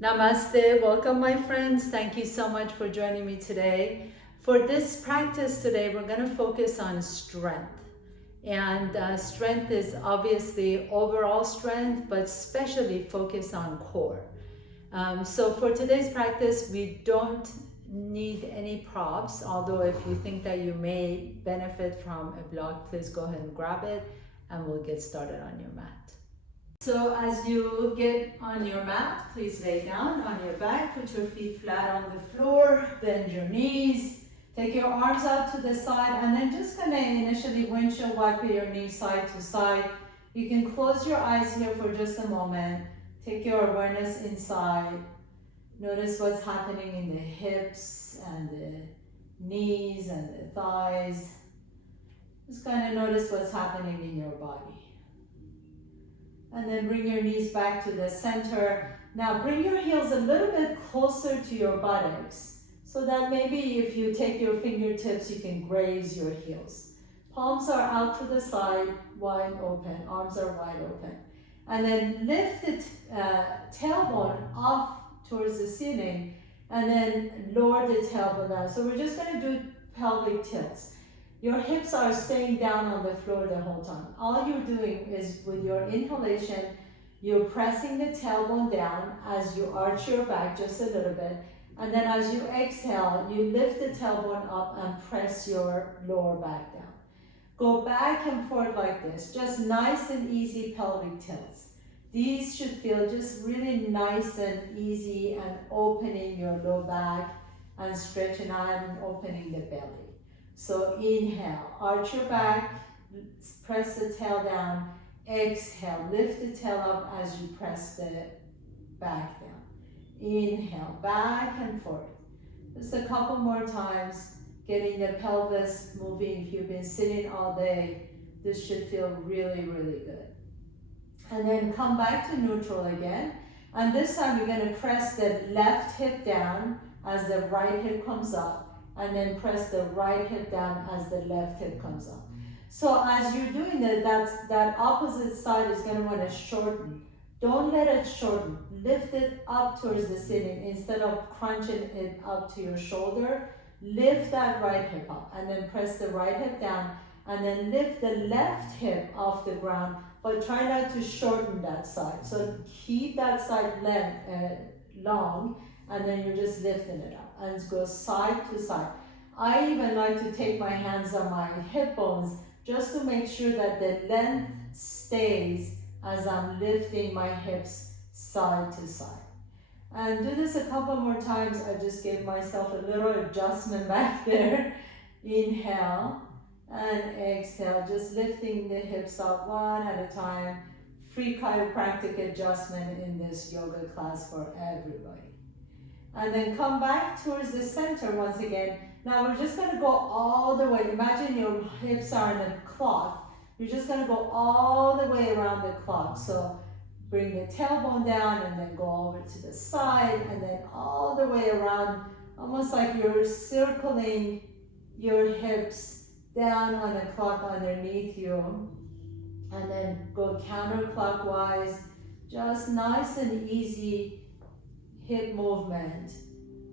Namaste, welcome my friends. Thank you so much for joining me today. For this practice today, we're going to focus on strength. And strength is obviously overall strength, but especially focus on core. So for today's practice, we don't need any props, although if you think that you may benefit from a block, please go ahead and grab it and we'll get started on your mat. So as you get on your mat, please lay down on your back, put your feet flat on the floor, bend your knees, take your arms out to the side, and then just gonna initially windshield wiper your knees side to side. You can close your eyes here for just a moment. Take your awareness inside. Notice what's happening in the hips and the knees and the thighs. Just kind of notice what's happening in your body. And then bring your knees back to the center. Now bring your heels a little bit closer to your buttocks so that maybe if you take your fingertips, you can graze your heels. Palms are out to the side, wide open. Arms are wide open. And then lift the tailbone up towards the ceiling and then lower the tailbone down. So we're just going to do pelvic tilts. Your hips are staying down on the floor the whole time. All you're doing is with your inhalation, you're pressing the tailbone down as you arch your back just a little bit. And then as you exhale, you lift the tailbone up and press your lower back down. Go back and forth like this, just nice and easy pelvic tilts. These should feel just really nice and easy and opening your low back and stretching out and opening the belly. So inhale, arch your back, press the tail down. Exhale, lift the tail up as you press the back down. Inhale, back and forth. Just a couple more times, getting the pelvis moving. If you've been sitting all day, this should feel really, really good. And then come back to neutral again. And this time you're going to press the left hip down as the right hip comes up. And then press the right hip down as the left hip comes up. So as you're doing that opposite side is going to want to shorten. Don't let it shorten. Lift it up towards the ceiling instead of crunching it up to your shoulder. Lift that right hip up and then press the right hip down and then lift the left hip off the ground, but try not to shorten that side. So keep that side long and then you're just lifting it up. And go side to side. I even like to take my hands on my hip bones just to make sure that the length stays as I'm lifting my hips side to side. And do this a couple more times. I just gave myself a little adjustment back there. Inhale and exhale, just lifting the hips up one at a time. Free chiropractic adjustment in this yoga class for everybody. And then come back towards the center once again. Now we're just going to go all the way. Imagine your hips are in a clock. You're just going to go all the way around the clock. So bring the tailbone down and then go over to the side and then all the way around, almost like you're circling your hips down on a clock underneath you. And then go counterclockwise, just nice and easy hip movement.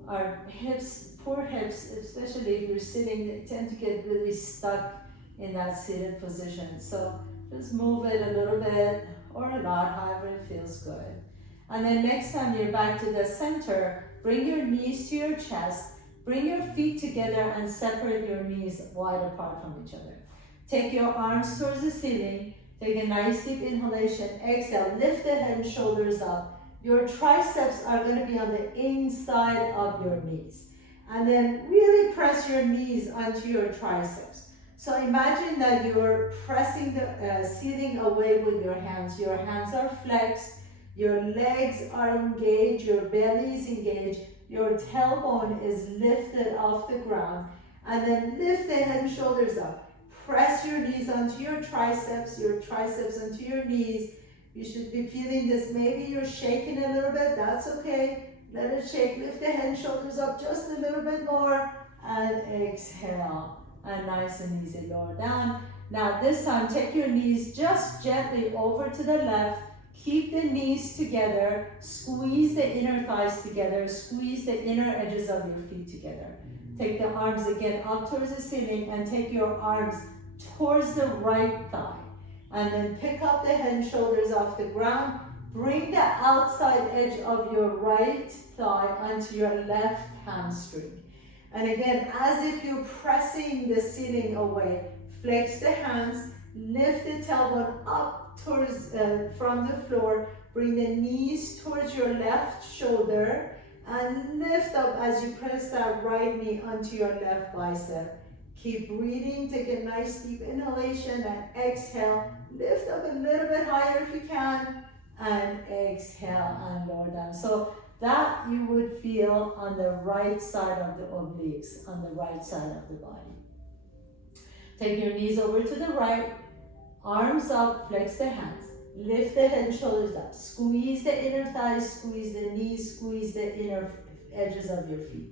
Our hips, poor hips, especially if you're sitting, they tend to get really stuck in that seated position. So just move it a little bit or a lot, however it feels good. And then next time you're back to the center, bring your knees to your chest, bring your feet together and separate your knees wide apart from each other. Take your arms towards the ceiling, take a nice deep inhalation, exhale, lift the head and shoulders up. Your triceps are going to be on the inside of your knees. And then really press your knees onto your triceps. So imagine that you're pressing the ceiling away with your hands. Your hands are flexed, your legs are engaged, your belly is engaged, your tailbone is lifted off the ground. And then lift the head and shoulders up. Press your knees onto your triceps onto your knees. You should be feeling this. Maybe you're shaking a little bit. That's okay. Let it shake. Lift the head and shoulders up just a little bit more. And exhale. And nice and easy. Lower down. Now this time, take your knees just gently over to the left. Keep the knees together, squeeze the inner thighs together, squeeze the inner edges of your feet together. Take the arms again up towards the ceiling and take your arms towards the right thigh. And then pick up the head and shoulders off the ground. Bring the outside edge of your right thigh onto your left hamstring. And again, as if you're pressing the ceiling away, flex the hands, lift the tailbone up towards from the floor. Bring the knees towards your left shoulder and lift up as you press that right knee onto your left bicep. Keep breathing, take a nice deep inhalation and exhale. Lift up a little bit higher if you can and exhale and lower down. So that you would feel on the right side of the obliques, on the right side of the body. Take your knees over to the right, arms up, flex the hands. Lift the head and shoulders up. Squeeze the inner thighs, squeeze the knees, squeeze the inner edges of your feet.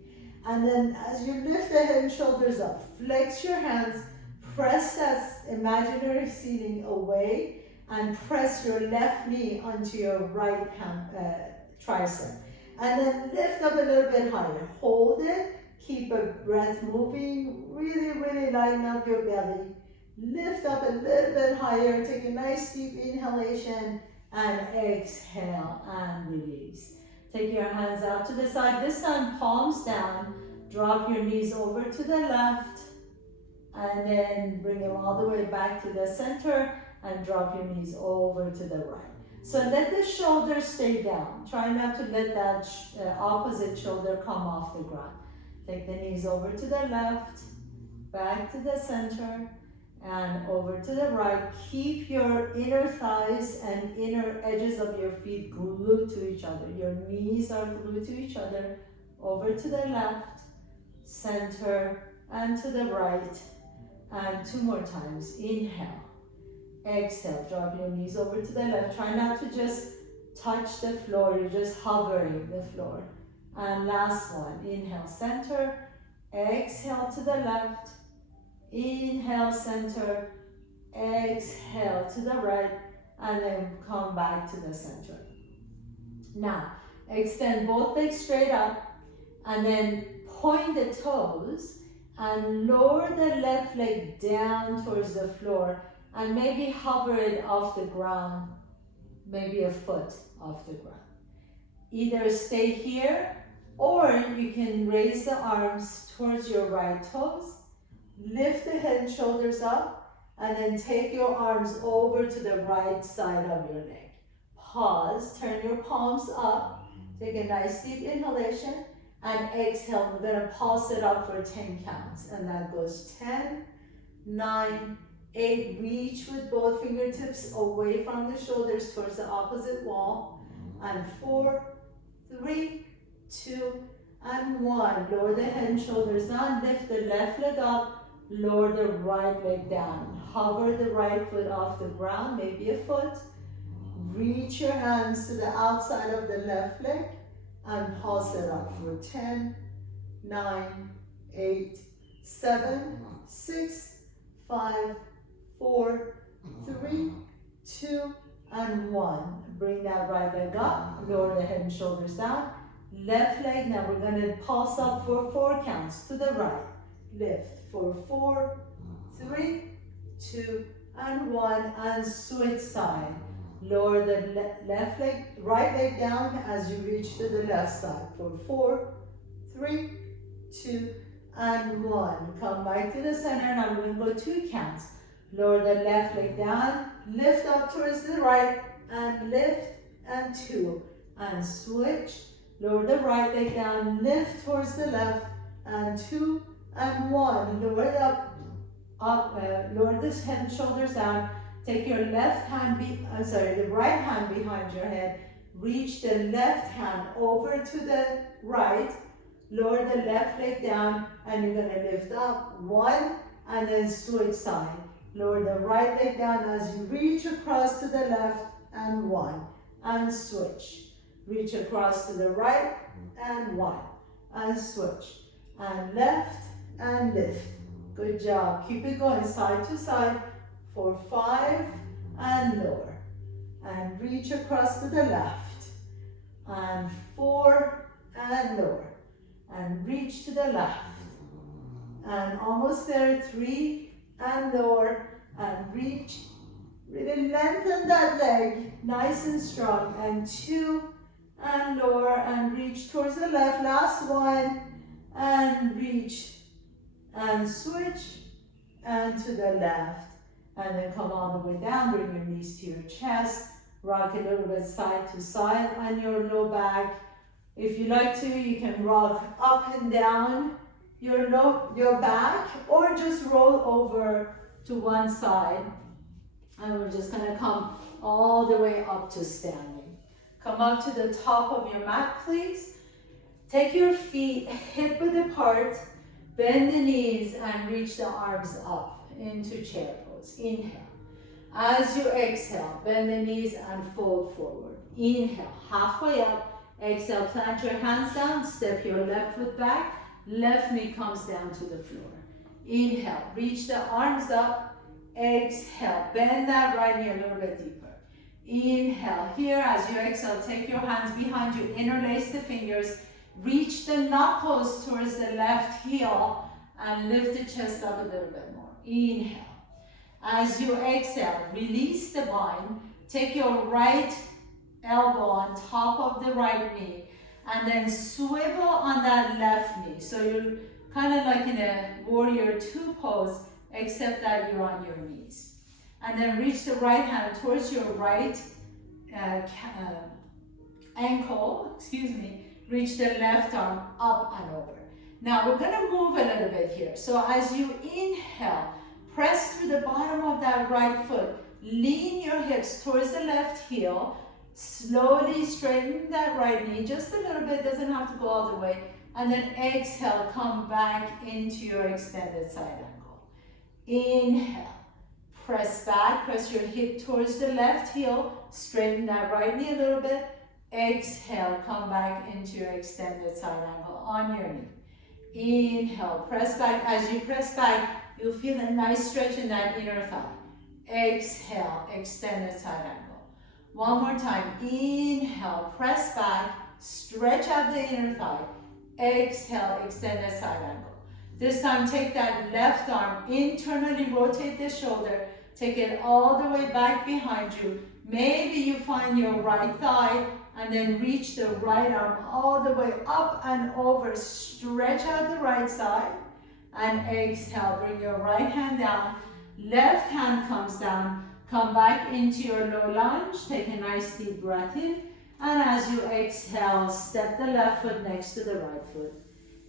And then as you lift the head and shoulders up, flex your hands, press that imaginary ceiling away, and press your left knee onto your right tricep. And then lift up a little bit higher. Hold it, keep a breath moving, really, really lighten up your belly. Lift up a little bit higher, take a nice deep inhalation and exhale and release. Take your hands out to the side, this time palms down, drop your knees over to the left and then bring them all the way back to the center and drop your knees over to the right. So let the shoulders stay down. Try not to let that opposite shoulder come off the ground. Take the knees over to the left, back to the center, and over to the right. Keep your inner thighs and inner edges of your feet glued to each other. Your knees are glued to each other. Over to the left, center, and to the right. And 2 more times. Inhale. Exhale. Drop your knees over to the left. Try not to just touch the floor. You're just hovering the floor. And last one. Inhale, center. Exhale to the left. Inhale, center, exhale to the right, and then come back to the center. Now, extend both legs straight up, and then point the toes, and lower the left leg down towards the floor, and maybe hover it off the ground, maybe a foot off the ground. Either stay here, or you can raise the arms towards your right toes, lift the head and shoulders up, and then take your arms over to the right side of your leg. Pause, turn your palms up, take a nice deep inhalation, and exhale. We're going to pulse it up for 10 counts. And that goes 10, 9, 8. Reach with both fingertips away from the shoulders towards the opposite wall. And 4, 3, 2, and 1. Lower the head and shoulders down. Lift the left leg up. Lower the right leg down. Hover the right foot off the ground, maybe a foot. Reach your hands to the outside of the left leg and pulse it up for 10, 9, 8, 7, 6, 5, 4, 3, 2, and 1. Bring that right leg up. Lower the head and shoulders down. Left leg, now we're going to pulse up for 4 counts to the right. Lift for 4, 3, 2, and 1, and switch side. Lower the left leg, right leg down as you reach to the left side for 4, 3, 2, and 1. Come back to the center. Now we're going to go 2 counts. Lower the left leg down, lift up towards the right, and lift, and 2, and switch. Lower the right leg down, lift towards the left, and 2, and 1. Lower it up, lower the head and shoulders down. Take your left hand, the right hand behind your head. Reach the left hand over to the right. Lower the left leg down, and you're going to lift up 1, and then switch side. Lower the right leg down as you reach across to the left, and 1, and switch. Reach across to the right, and 1, and switch. And left, and lift. Good job. Keep it going side to side for 5, and lower. and reach across to the left, and 4 and lower, and reach to the left, and almost there, 3 and lower, and reach. Really lengthen that leg, nice and strong, and 2 and lower, and reach towards the left, last one, and reach, and switch, and to the left, and then come all the way down, bring your knees to your chest, rock a little bit side to side on your low back. If you like to, you can rock up and down your back, or just roll over to one side. And we're just gonna come all the way up to standing. Come up to the top of your mat, please. Take your feet hip width apart, bend the knees, and reach the arms up into chair pose. Inhale. As you exhale, bend the knees and fold forward. Inhale, halfway up. Exhale, plant your hands down, step your left foot back, left knee comes down to the floor. Inhale, reach the arms up. Exhale, bend that right knee a little bit deeper. Inhale, here as you exhale, take your hands behind you, interlace the fingers, reach the knuckles towards the left heel, and lift the chest up a little bit more. Inhale. As you exhale, release the bind, take your right elbow on top of the right knee, and then swivel on that left knee. So you're kind of like in a warrior two pose, except that you're on your knees. And then reach the right hand towards your right ankle, reach the left arm up and over. Now we're gonna move a little bit here. So as you inhale, press through the bottom of that right foot, lean your hips towards the left heel, slowly straighten that right knee, just a little bit, doesn't have to go all the way, and then exhale, come back into your extended side angle. Inhale, press back, press your hip towards the left heel, straighten that right knee a little bit. Exhale, come back into your extended side angle on your knee. Inhale, press back. As you press back, you'll feel a nice stretch in that inner thigh. Exhale, extended side angle. One more time. Inhale, press back, stretch out the inner thigh. Exhale, extended side angle. This time, take that left arm, internally rotate the shoulder, take it all the way back behind you. Maybe you find your right thigh, and then reach the right arm all the way up and over. Stretch out the right side, and exhale. Bring your right hand down, left hand comes down. Come back into your low lunge, take a nice deep breath in, and as you exhale, step the left foot next to the right foot.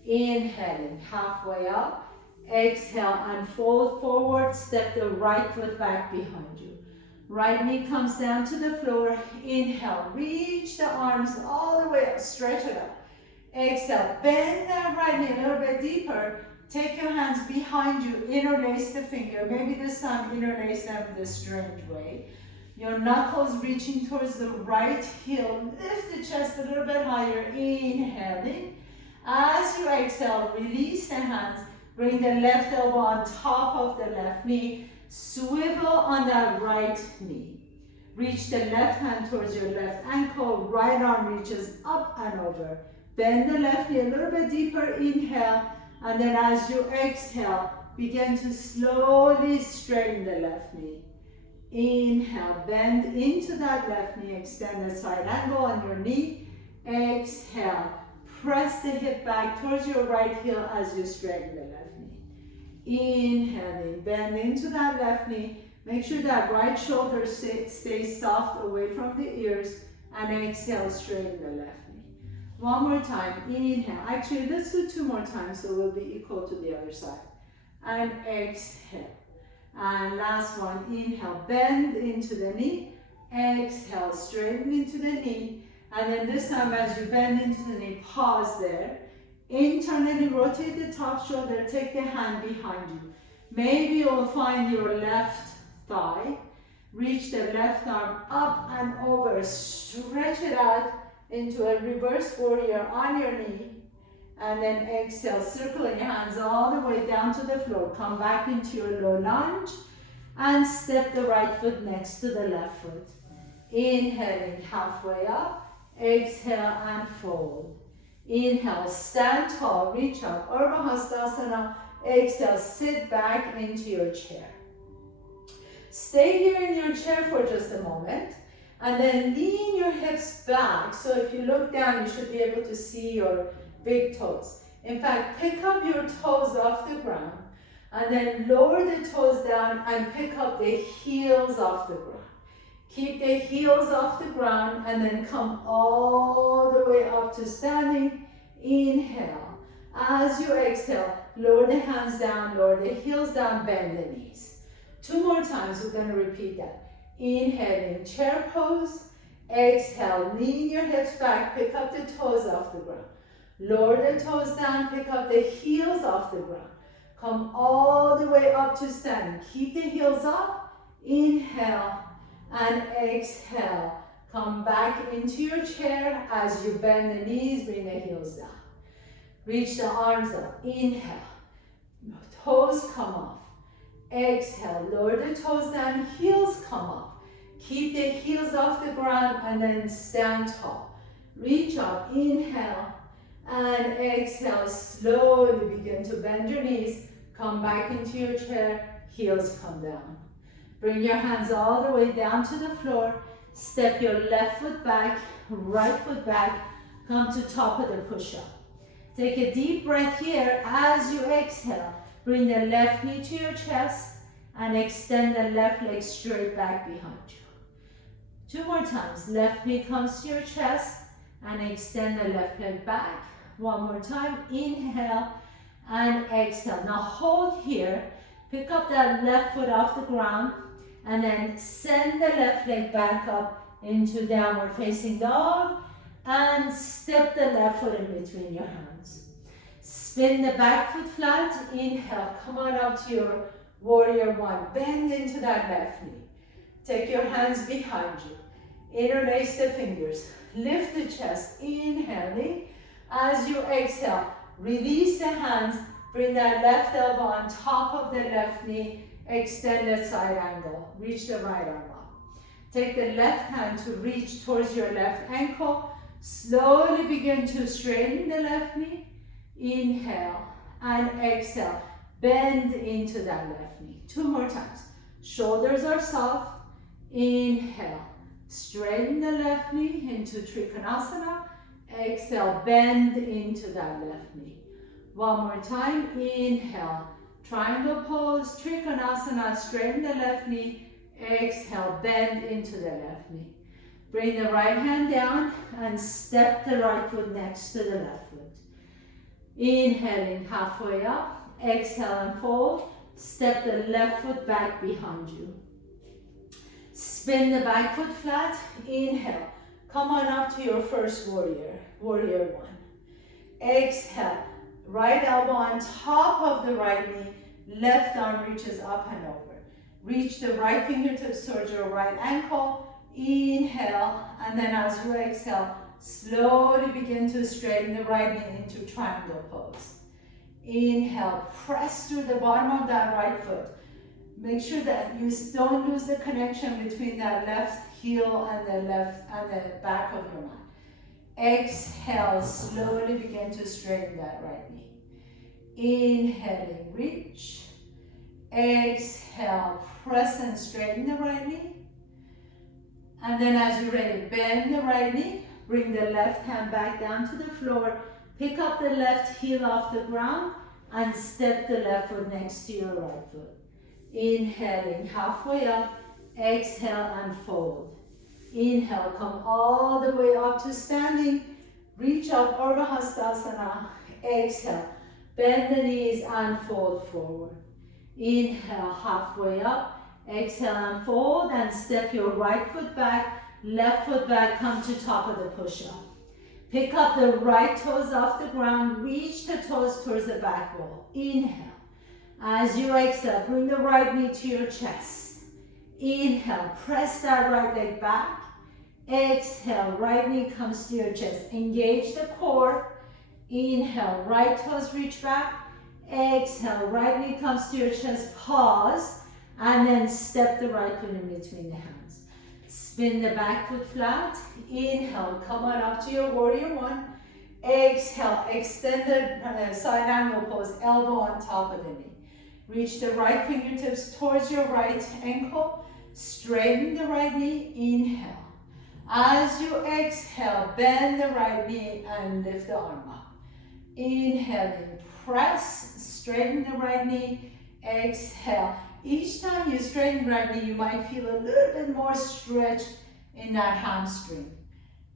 Inhaling, halfway up. Exhale and fold forward, step the right foot back behind you. Right knee comes down to the floor. Inhale, reach the arms all the way up, stretch it up. Exhale, bend that right knee a little bit deeper. Take your hands behind you, interlace the finger. Maybe this time interlace them the strange way. Your knuckles reaching towards the right heel. Lift the chest a little bit higher, inhaling. As you exhale, release the hands. Bring the left elbow on top of the left knee. Swivel on that right knee. Reach the left hand towards your left ankle. Right arm reaches up and over. Bend the left knee a little bit deeper. Inhale. And then as you exhale, begin to slowly straighten the left knee. Inhale, bend into that left knee. Extend the side angle on your knee. Exhale. Press the hip back towards your right heel as you straighten the left knee. Inhaling, bend into that left knee. Make sure that right shoulder stays soft away from the ears. And exhale, straighten the left knee. One more time, inhale. Actually, let's do 2 more times so we'll be equal to the other side. And exhale. And last one, inhale, bend into the knee. Exhale, straighten into the knee. And then this time as you bend into the knee, pause there. Internally rotate the top shoulder, take the hand behind you. Maybe you'll find your left thigh. Reach the left arm up and over. Stretch it out into a reverse warrior on your knee. And then exhale, circling your hands all the way down to the floor. Come back into your low lunge and step the right foot next to the left foot. Inhaling halfway up. Exhale and fold. Inhale, stand tall, reach up, Urdhva Hastasana. Exhale, sit back into your chair. Stay here in your chair for just a moment, and then lean your hips back. So if you look down, you should be able to see your big toes. In fact, pick up your toes off the ground, and then lower the toes down and pick up the heels off the ground. Keep the heels off the ground and then come all the way up to standing. Inhale. As you exhale, lower the hands down, lower the heels down, bend the knees. 2 more times, we're going to repeat that. Inhaling, chair pose. Exhale, lean your hips back, pick up the toes off the ground. Lower the toes down, pick up the heels off the ground. Come all the way up to standing. Keep the heels up. Inhale and exhale. Come back into your chair as you bend the knees, bring the heels down. Reach the arms up. Inhale. Toes come off. Exhale. Lower the toes down, heels come off. Keep the heels off the ground and then stand tall. Reach up. Inhale. And exhale, slowly begin to bend your knees. Come back into your chair, heels come down. Bring your hands all the way down to the floor. Step your left foot back, right foot back. Come to top of the push-up. Take a deep breath here. As you exhale, bring the left knee to your chest and extend the left leg straight back behind you. 2 more times. Left knee comes to your chest and extend the left leg back. 1 more time, inhale and exhale. Now hold here, pick up that left foot off the ground and then send the left leg back up into downward facing dog and step the left foot in between your hands. Spin the back foot flat, inhale, come on up to your warrior one. Bend into that left knee. Take your hands behind you. Interlace the fingers. Lift the chest, inhaling. As you exhale, release the hands, bring that left elbow on top of the left knee, extend that side angle, reach the right arm up. Take the left hand to reach towards your left ankle, slowly begin to straighten the left knee, inhale and exhale, bend into that left knee. 2 more times, shoulders are soft, inhale, straighten the left knee into Trikonasana. Exhale, bend into that left knee. 1 more time, inhale, triangle pose, Trikonasana, straighten the left knee. Exhale, bend into the left knee. Bring the right hand down and step the right foot next to the left foot. Inhaling halfway up, exhale and fold. Step the left foot back behind you. Spin the back foot flat, inhale. Come on up to your first warrior, warrior one. Exhale, right elbow on top of the right knee, left arm reaches up and over. Reach the right fingertips towards your right ankle, inhale, and then as you exhale, slowly begin to straighten the right knee into triangle pose. Inhale, press through the bottom of that right foot. Make sure that you don't lose the connection between that left heel and the back of your mat. Exhale, slowly begin to straighten that right knee. Inhaling, reach. Exhale, press and straighten the right knee. And then as you're ready, bend the right knee. Bring the left hand back down to the floor. Pick up the left heel off the ground and step the left foot next to your right foot. Inhaling, halfway up. Exhale and fold. Inhale, come all the way up to standing. Reach up, Urdhva Hastasana. Exhale, bend the knees and fold forward. Inhale, halfway up. Exhale and fold and step your right foot back, left foot back, come to top of the push-up. Pick up the right toes off the ground, reach the toes towards the back wall. Inhale. As you exhale, bring the right knee to your chest. Inhale, press that right leg back. Exhale, right knee comes to your chest. Engage the core. Inhale, right toes reach back. Exhale, right knee comes to your chest. Pause, and then step the right foot in between the hands. Spin the back foot flat. Inhale, come on up to your warrior one. Exhale, extend the side angle pose, elbow on top of the knee. Reach the right fingertips towards your right ankle. Straighten the right knee, inhale. As you exhale, bend the right knee and lift the arm up. Inhaling, press, straighten the right knee, exhale. Each time you straighten the right knee, you might feel a little bit more stretch in that hamstring.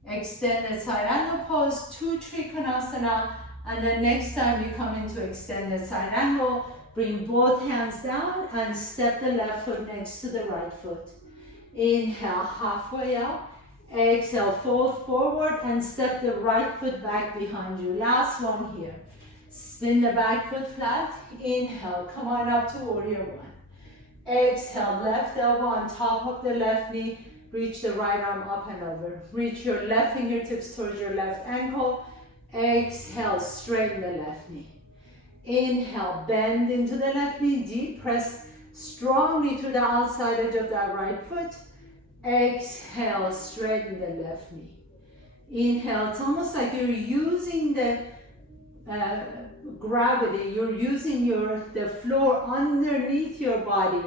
Extended side angle pose, 2 Trikonasana, and then next time you come into extended side angle, bring both hands down and step the left foot next to the right foot. Inhale, halfway up. Exhale, fold forward and step the right foot back behind you. Last one here. Spin the back foot flat. Inhale, come on up to warrior one. Exhale, left elbow on top of the left knee. Reach the right arm up and over. Reach your left fingertips towards your left ankle. Exhale, straighten the left knee. Inhale, bend into the left knee, deep press strongly to the outside edge of that right foot. Exhale, straighten the left knee. Inhale, it's almost like you're using the gravity, you're using the floor underneath your body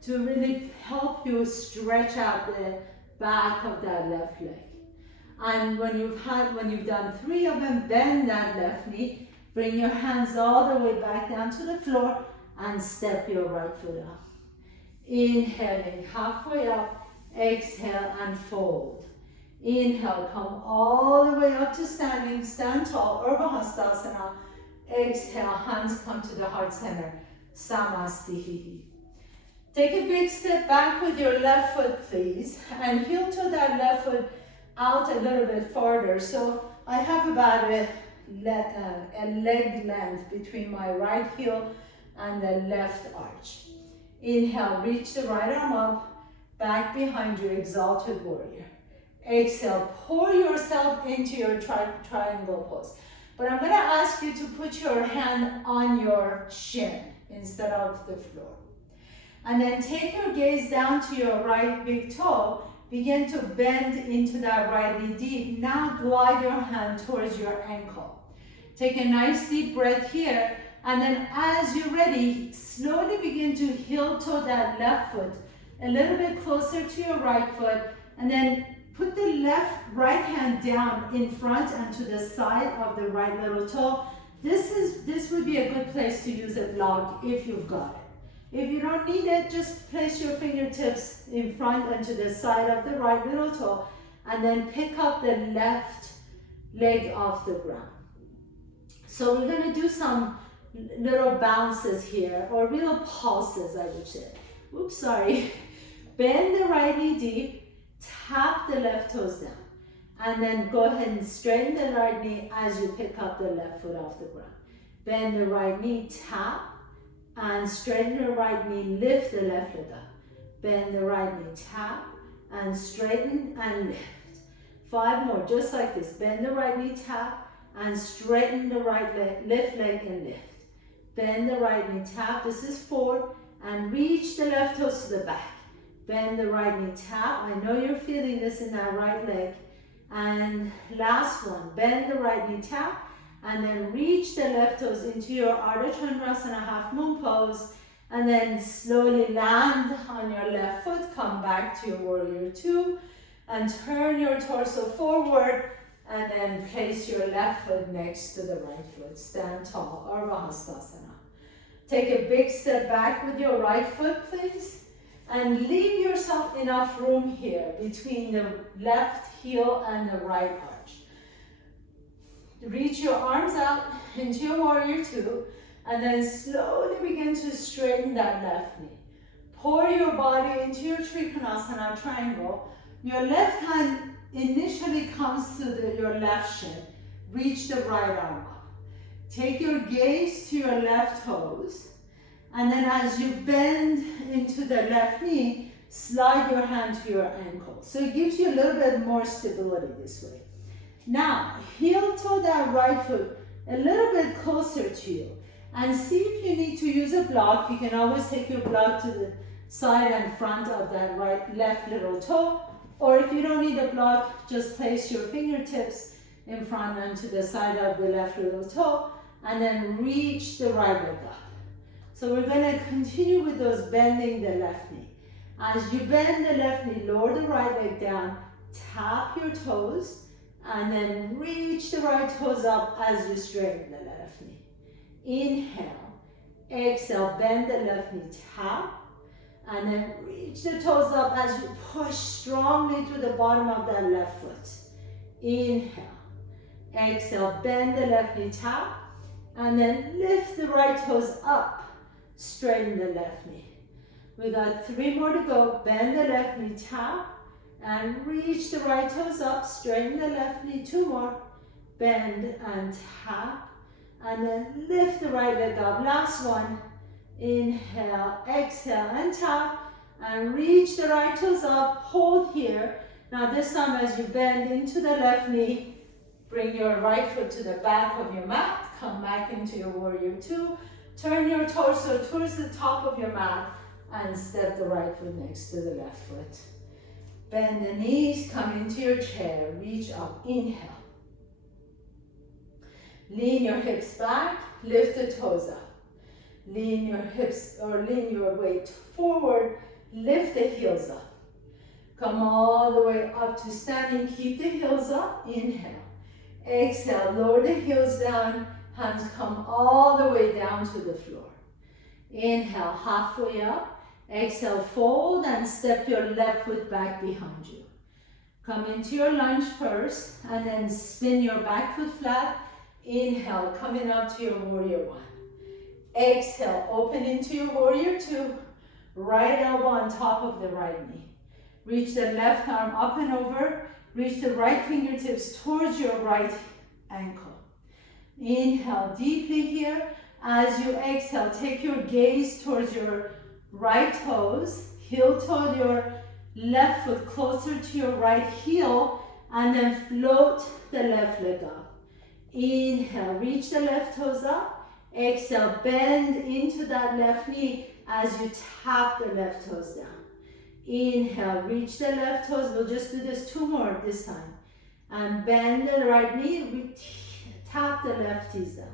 to really help you stretch out the back of that left leg. And when you've done 3 of them, bend that left knee, bring your hands all the way back down to the floor and step your right foot up. Inhaling, halfway up. Exhale and fold. Inhale, come all the way up to standing, stand tall, Urdhva Hastasana. Exhale, hands come to the heart center, Samasthiti. Take a big step back with your left foot, please, and heel toe that left foot out a little bit farther. So I have about a leg length between my right heel and the left arch. Inhale, reach the right arm up, back behind you, exalted warrior. Exhale, pour yourself into your triangle pose. But I'm going to ask you to put your hand on your shin instead of the floor. And then take your gaze down to your right big toe. Begin to bend into that right knee deep. Now glide your hand towards your ankle. Take a nice deep breath here. And then as you're ready, slowly begin to heel toe that left foot a little bit closer to your right foot, and then put the right hand down in front and to the side of the right little toe. This would be a good place to use a block if you've got it. If you don't need it, just place your fingertips in front and to the side of the right little toe, and then pick up the left leg off the ground. So we're going to do some little bounces here, or little pulses, I would say. Oops, sorry. Bend the right knee deep, tap the left toes down, and then go ahead and straighten the right knee as you pick up the left foot off the ground. Bend the right knee, tap, and straighten the right knee, lift the left leg up. Bend the right knee, tap, and straighten and lift. 5 more, just like this. Bend the right knee, tap, and straighten the right leg, lift leg and lift. Bend the right knee, tap, this is 4, and reach the left toes to the back. Bend the right knee, tap. I know you're feeling this in that right leg. And last one, bend the right knee, tap, and then reach the left toes into your Ardha Chandrasana half moon pose, and then slowly land on your left foot, come back to your warrior 2, and turn your torso forward, and then place your left foot next to the right foot. Stand tall, Urdhva Hastasana. Take a big step back with your right foot, please. And leave yourself enough room here between the left heel and the right arch. Reach your arms out into your warrior 2, and then slowly begin to straighten that left knee. Pour your body into your Trikonasana triangle. Your left hand initially comes to your left shin. Reach the right arm up. Take your gaze to your left toes. And then as you bend into the left knee, slide your hand to your ankle. So it gives you a little bit more stability this way. Now, heel toe that right foot a little bit closer to you. And see if you need to use a block. You can always take your block to the side and front of that left little toe. Or if you don't need a block, just place your fingertips in front and to the side of the left little toe, and then reach the right leg up. So we're going to continue with those bending the left knee. As you bend the left knee, lower the right leg down, tap your toes, and then reach the right toes up as you straighten the left knee. Inhale, exhale, bend the left knee, tap, and then reach the toes up as you push strongly through the bottom of that left foot. Inhale, exhale, bend the left knee, tap, and then lift the right toes up, straighten the left knee. We got 3 more to go. Bend the left knee, tap, and reach the right toes up, straighten the left knee. 2 more. Bend and tap, and then lift the right leg up. Last one. Inhale, exhale, and tap, and reach the right toes up. Hold here. Now this time as you bend into the left knee, bring your right foot to the back of your mat. Come back into your warrior 2. Turn your torso towards the top of your mat and step the right foot next to the left foot. Bend the knees, come into your chair, reach up, inhale. Lean your hips back, lift the toes up. Lean your hips or lean your weight forward, lift the heels up. Come all the way up to standing, keep the heels up, inhale. Exhale, lower the heels down, hands come all the way down to the floor. Inhale, halfway up. Exhale, fold and step your left foot back behind you. Come into your lunge first and then spin your back foot flat. Inhale, coming up to your warrior 1. Exhale, open into your warrior 2. Right elbow on top of the right knee. Reach the left arm up and over. Reach the right fingertips towards your right ankle. Inhale deeply here. As you exhale, take your gaze towards your right toes, heel toe your left foot closer to your right heel, and then float the left leg up. Inhale, reach the left toes up. Exhale, bend into that left knee as you tap the left toes down. Inhale, reach the left toes. We'll just do this 2 more this time. And bend the right knee, tap the left toes down.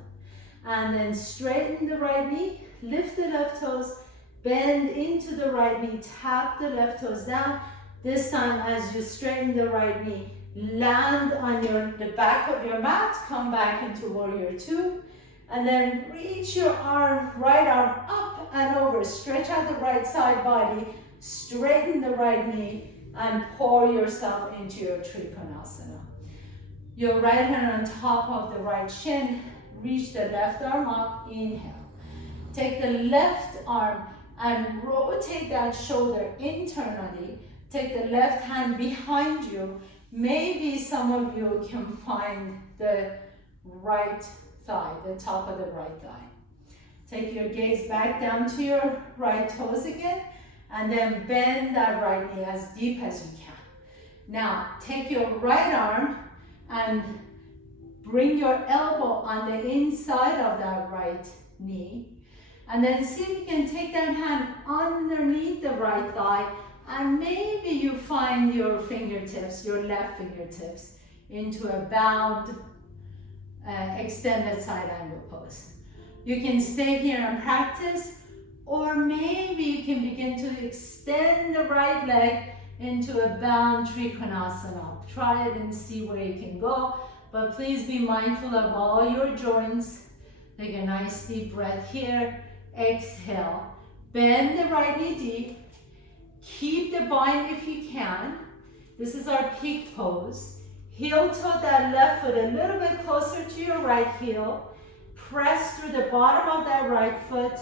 And then straighten the right knee, lift the left toes, bend into the right knee, tap the left toes down. This time as you straighten the right knee, land on the back of your mat, come back into warrior 2, and then reach your right arm up and over, stretch out the right side body, straighten the right knee, and pour yourself into your Trikonasana. Your right hand on top of the right shin, reach the left arm up, inhale. Take the left arm and rotate that shoulder internally. Take the left hand behind you. Maybe some of you can find the right thigh, the top of the right thigh. Take your gaze back down to your right toes again, and then bend that right knee as deep as you can. Now, take your right arm and bring your elbow on the inside of that right knee. And then see if you can take that hand underneath the right thigh, and maybe you find your fingertips, your left fingertips, into a bound, extended side angle pose. You can stay here and practice, or maybe you can begin to extend the right leg into a bound Trikonasana. Try it and see where you can go, but please be mindful of all your joints. Take a nice deep breath here. Exhale, bend the right knee deep, keep the bind if you can. This is our peak pose. Heel toe that left foot a little bit closer to your right heel. Press through the bottom of that right foot,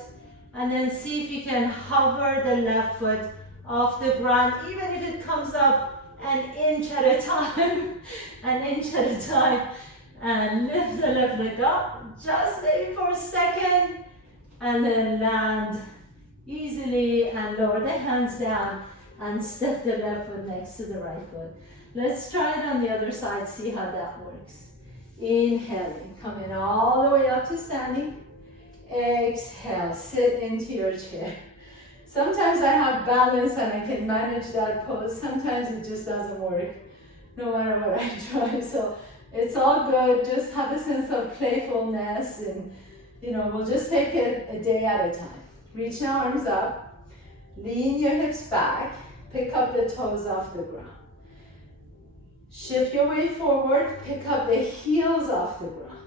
and then see if you can hover the left foot off the ground, even if it comes up an inch at a time, an inch at a time, and lift the left leg up. Just stay for a second. And then land easily and lower the hands down and step the left foot next to the right foot. Let's try it on the other side, see how that works. Inhaling, coming all the way up to standing. Exhale, sit into your chair. Sometimes I have balance and I can manage that pose. Sometimes it just doesn't work, no matter what I try. So it's all good. Just have a sense of playfulness, and we'll just take it a day at a time. Reach the arms up, lean your hips back, pick up the toes off the ground. Shift your weight forward, pick up the heels off the ground.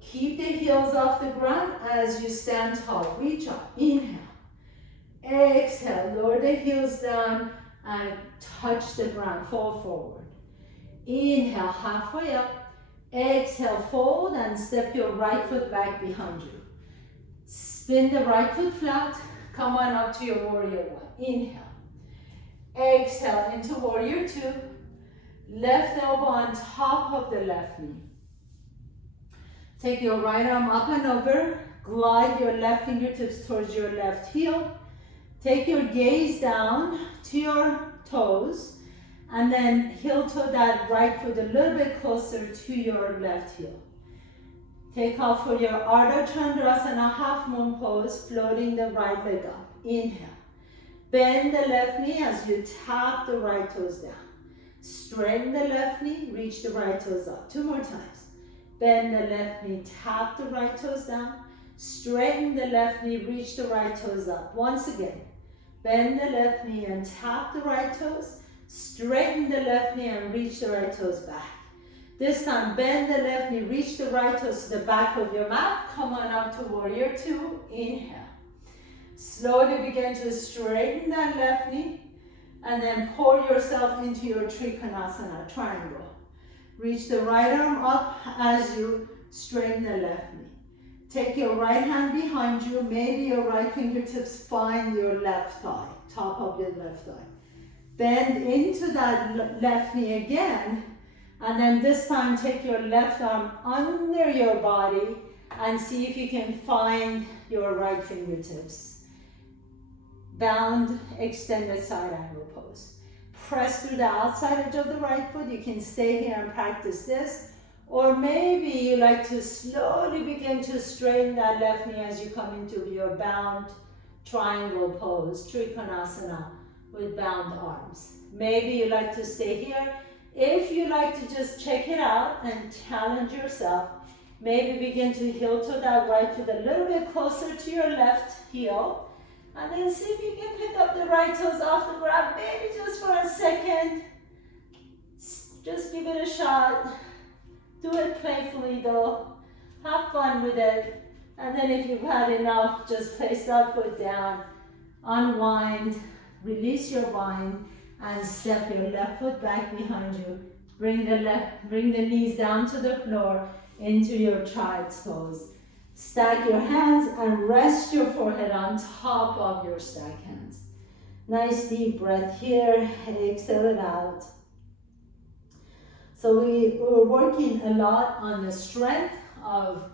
Keep the heels off the ground as you stand tall. Reach up, inhale. Exhale, lower the heels down and touch the ground, fall forward. Inhale, halfway up. Exhale, fold and step your right foot back behind you. Spin the right foot flat, come on up to your warrior one. Inhale. Exhale into warrior two. Left elbow on top of the left knee. Take your right arm up and over. Glide your left fingertips towards your left heel. Take your gaze down to your toes, and then heel toe that right foot a little bit closer to your left heel. Take off for your Ardha Chandrasana half moon pose, floating the right leg up. Inhale. Bend the left knee as you tap the right toes down. Straighten the left knee, reach the right toes up. 2 more times. Bend the left knee, tap the right toes down. Straighten the left knee, reach the right toes up. Once again. Bend the left knee and tap the right toes. Straighten the left knee and reach the right toes back. This time, bend the left knee, reach the right toes to the back of your mat. Come on up to warrior two. Inhale. Slowly begin to straighten that left knee and then pour yourself into your Trikonasana, triangle. Reach the right arm up as you straighten the left knee. Take your right hand behind you. Maybe your right fingertips find your left thigh, top of your left thigh. Bend into that left knee again. And then this time take your left arm under your body and see if you can find your right fingertips. Bound, extended side angle pose. Press through the outside edge of the right foot. You can stay here and practice this. Or maybe you like to slowly begin to straighten that left knee as you come into your bound triangle pose, Trikonasana, with bound arms. Maybe you like to stay here. If you like to just check it out and challenge yourself, maybe begin to heel toe that right foot a little bit closer to your left heel. And then see if you can pick up the right toes off the ground, maybe just for a second. Just give it a shot. Do it playfully though. Have fun with it. And then if you've had enough, just place that foot down. Unwind, release your bind, and step your left foot back behind you. Bring the knees down to the floor into your child's pose. Stack your hands and rest your forehead on top of your stacked hands. Nice deep breath here. Exhale it out. So we were working a lot on the strength of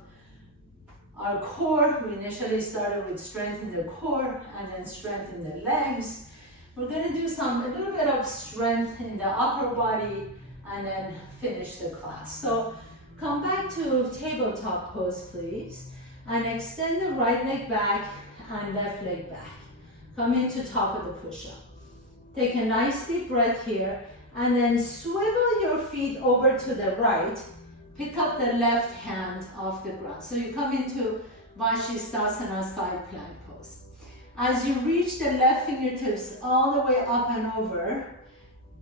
our core. We initially started with strength in the core and then strength in the legs. We're going to do a little bit of strength in the upper body and then finish the class. So come back to tabletop pose, please, and extend the right leg back and left leg back. Come into top of the push-up. Take a nice deep breath here. And then swivel your feet over to the right. Pick up the left hand off the ground. So you come into Vashisthasana side plank pose. As you reach the left fingertips all the way up and over,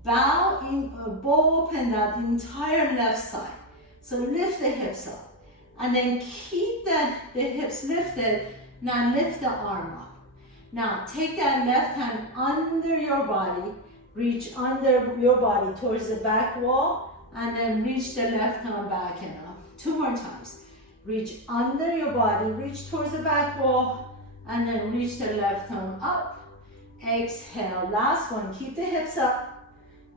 bow open that entire left side. So lift the hips up. And then keep the hips lifted. Now lift the arm up. Now take that left hand under your body. Reach under your body towards the back wall and then reach the left arm back and up. 2 more times. Reach under your body, reach towards the back wall and then reach the left arm up. Exhale, last one. Keep the hips up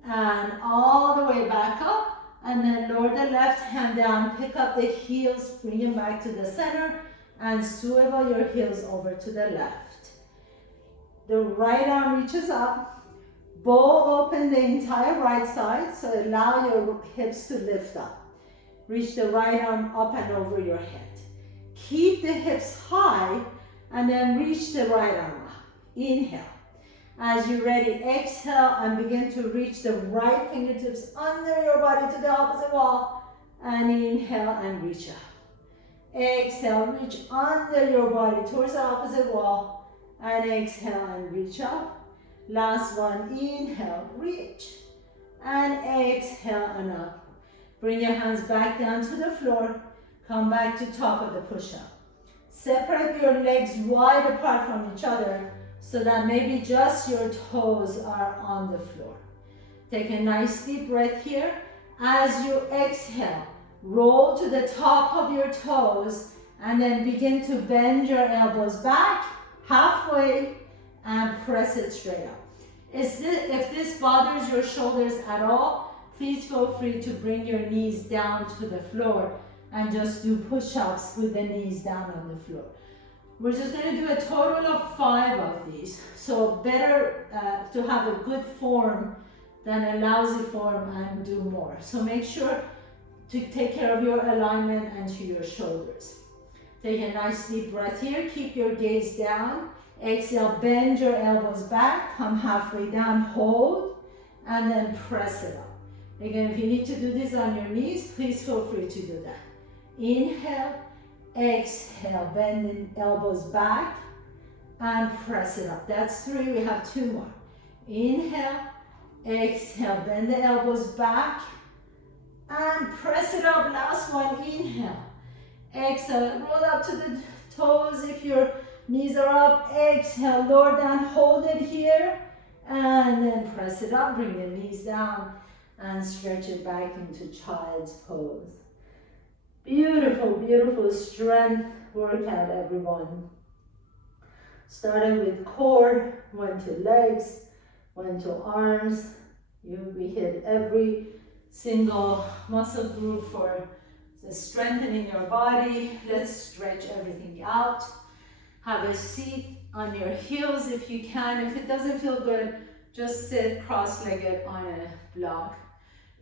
and all the way back up and then lower the left hand down. Pick up the heels, bring them back to the center and swivel your heels over to the left. The right arm reaches up. Bow open the entire right side, so allow your hips to lift up. Reach the right arm up and over your head. Keep the hips high and then reach the right arm up. Inhale. As you're ready, exhale and begin to reach the right fingertips under your body to the opposite wall. And inhale and reach up. Exhale, reach under your body towards the opposite wall. And exhale and reach up. Last one, inhale, reach. And exhale and up. Bring your hands back down to the floor. Come back to top of the push-up. Separate your legs wide apart from each other so that maybe just your toes are on the floor. Take a nice deep breath here. As you exhale, roll to the top of your toes and then begin to bend your elbows back halfway and press it straight up. If this bothers your shoulders at all, please feel free to bring your knees down to the floor and just do push-ups with the knees down on the floor. We're just going to do a total of 5 of these. So better to have a good form than a lousy form and do more. So make sure to take care of your alignment and to your shoulders. Take a nice deep breath here. Keep your gaze down. Exhale, bend your elbows back. Come halfway down, hold, and then press it up. Again, if you need to do this on your knees, please feel free to do that. Inhale, exhale, bend the elbows back and press it up. That's 3, we have 2 more. Inhale, exhale, bend the elbows back and press it up. Last one, inhale. Exhale, roll up to the toes if your knees are up. Exhale, lower down, hold it here and then press it up. Bring the knees down and stretch it back into child's pose. Beautiful, beautiful strength workout, everyone. Starting with core, went to legs, went to arms. We hit every single muscle group for the strengthening your body. Let's stretch everything out. Have a seat on your heels if you can. If it doesn't feel good, just sit cross-legged on a block.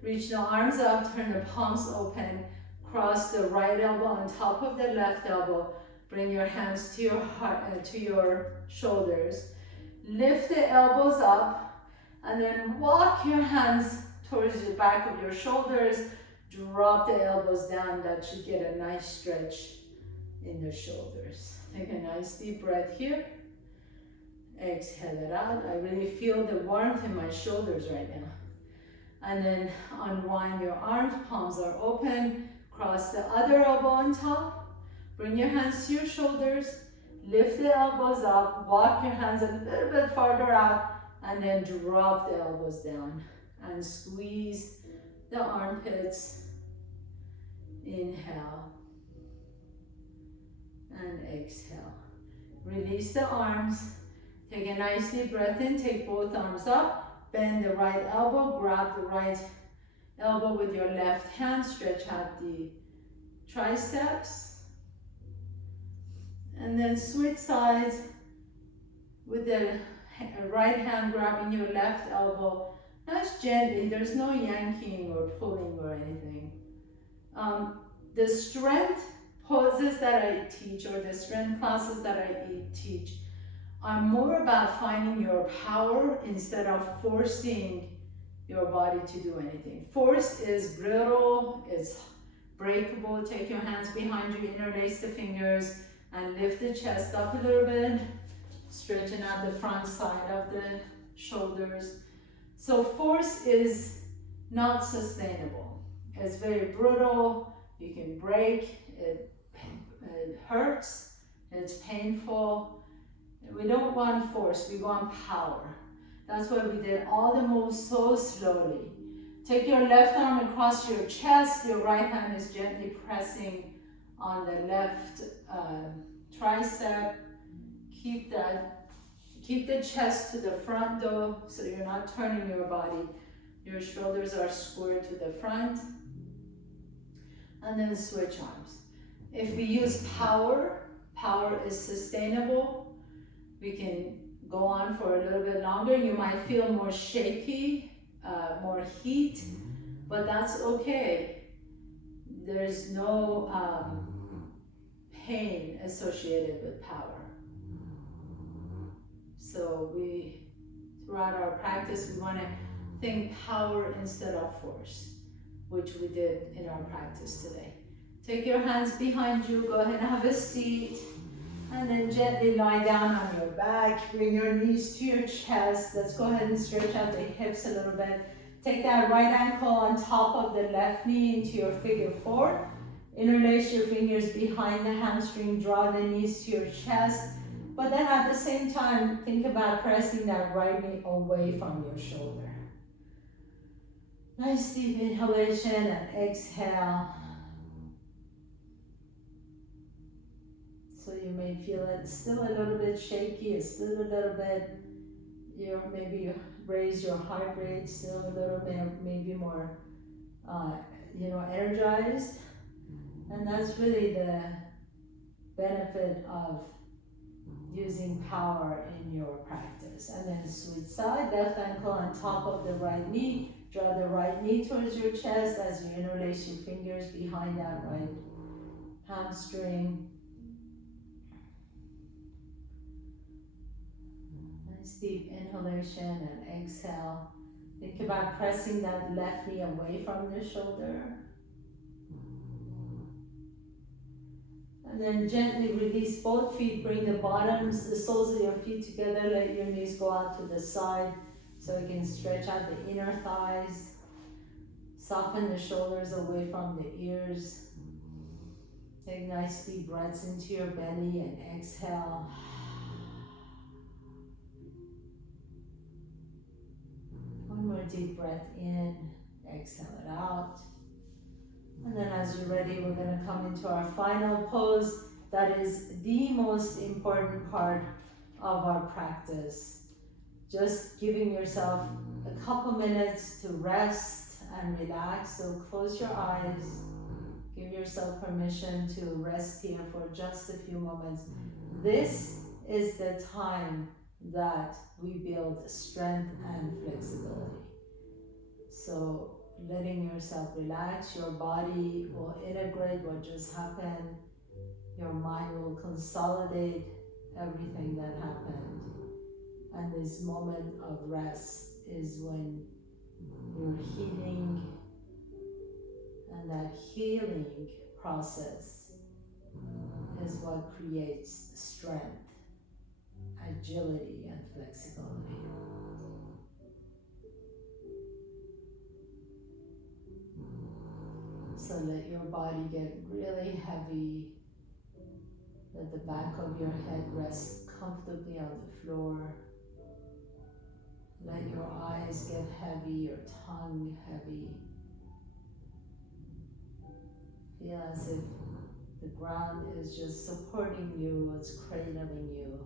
Reach the arms up, turn the palms open, cross the right elbow on top of the left elbow. Bring your hands to your heart, to your shoulders. Lift the elbows up and then walk your hands towards the back of your shoulders. Drop the elbows down. That should get a nice stretch in the shoulders. Take a nice deep breath here. Exhale it out. I really feel the warmth in my shoulders right now. And then unwind your arms, palms are open. Cross the other elbow on top. Bring your hands to your shoulders. Lift the elbows up. Walk your hands a little bit farther out. And then drop the elbows down. And squeeze the armpits. Inhale. And exhale. Release the arms. Take a nice deep breath in. Take both arms up. Bend the right elbow. Grab the right elbow with your left hand. Stretch out the triceps. And then switch sides with the right hand grabbing your left elbow. Nice gently. There's no yanking or pulling or anything. The strength poses that I teach, or the strength classes that I teach, are more about finding your power instead of forcing your body to do anything. Force is brittle, it's breakable. Take your hands behind you, interlace the fingers, and lift the chest up a little bit, stretching out the front side of the shoulders. So force is not sustainable. It's very brittle, you can break, it hurts, it's painful. We don't want force, we want power. That's why we did all the moves so slowly. Take your left arm across your chest, your right hand is gently pressing on the left tricep. Keep the chest to the front though, so you're not turning your body. Your shoulders are squared to the front. And then switch arms. If we use power, power is sustainable. We can go on for a little bit longer. You might feel more shaky, more heat, but that's okay. There's no pain associated with power. So throughout our practice, we want to think power instead of force, which we did in our practice today. Take your hands behind you, go ahead and have a seat, and then gently lie down on your back. Bring your knees to your chest. Let's go ahead and stretch out the hips a little bit. Take that right ankle on top of the left knee into your figure four. Interlace your fingers behind the hamstring, draw the knees to your chest. But then at the same time, think about pressing that right knee away from your shoulder. Nice deep inhalation and exhale. So you may feel it still a little bit shaky, it's still a little bit, maybe you raise your heart rate, still a little bit, maybe more, energized. And that's really the benefit of using power in your practice. And then switch side, left ankle on top of the right knee. Draw the right knee towards your chest as you interlace your fingers behind that right hamstring. Nice deep inhalation and exhale. Think about pressing that left knee away from the shoulder. And then gently release both feet, bring the soles of your feet together, let your knees go out to the side so you can stretch out the inner thighs. Soften the shoulders away from the ears. Take nice deep breaths into your belly and exhale. One more deep breath in, exhale it out. And then as you're ready, we're going to come into our final pose. That is the most important part of our practice. Just giving yourself a couple minutes to rest and relax. So close your eyes. Give yourself permission to rest here for just a few moments. This is the time that we build strength and flexibility. So letting yourself relax, your body will integrate what just happened. Your mind will consolidate everything that happened. And this moment of rest is when you're healing, and that healing process is what creates strength, agility, and flexibility. So let your body get really heavy. Let the back of your head rest comfortably on the floor. Let your eyes get heavy, your tongue heavy. Feel as if the ground is just supporting you, it's cradling you.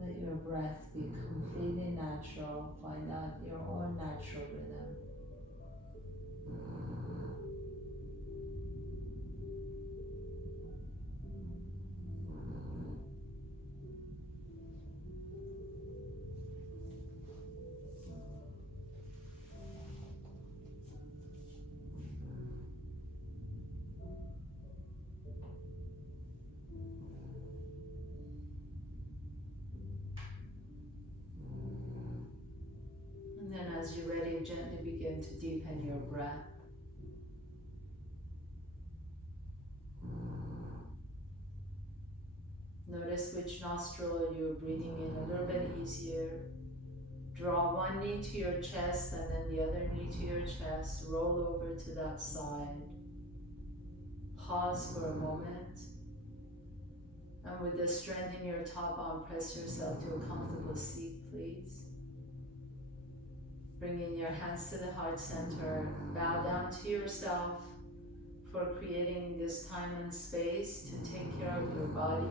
Let your breath be completely natural. Find out your own natural rhythm. As you're ready, gently begin to deepen your breath. Notice which nostril you're breathing in a little bit easier. Draw one knee to your chest and then the other knee to your chest. Roll over to that side. Pause for a moment. And with the strength in your top arm, press yourself to a comfortable seat, please. Bringing your hands to the heart center, bow down to yourself for creating this time and space to take care of your body.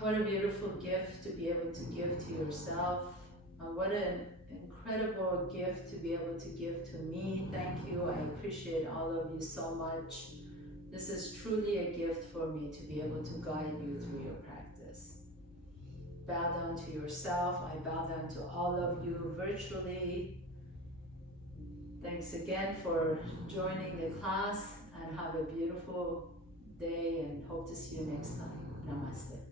What a beautiful gift to be able to give to yourself. And what an incredible gift to be able to give to me. Thank you. I appreciate all of you so much. This is truly a gift for me to be able to guide you through your practice. Bow down to yourself. I bow down to all of you virtually. Thanks again for joining the class, and have a beautiful day and hope to see you next time. Namaste.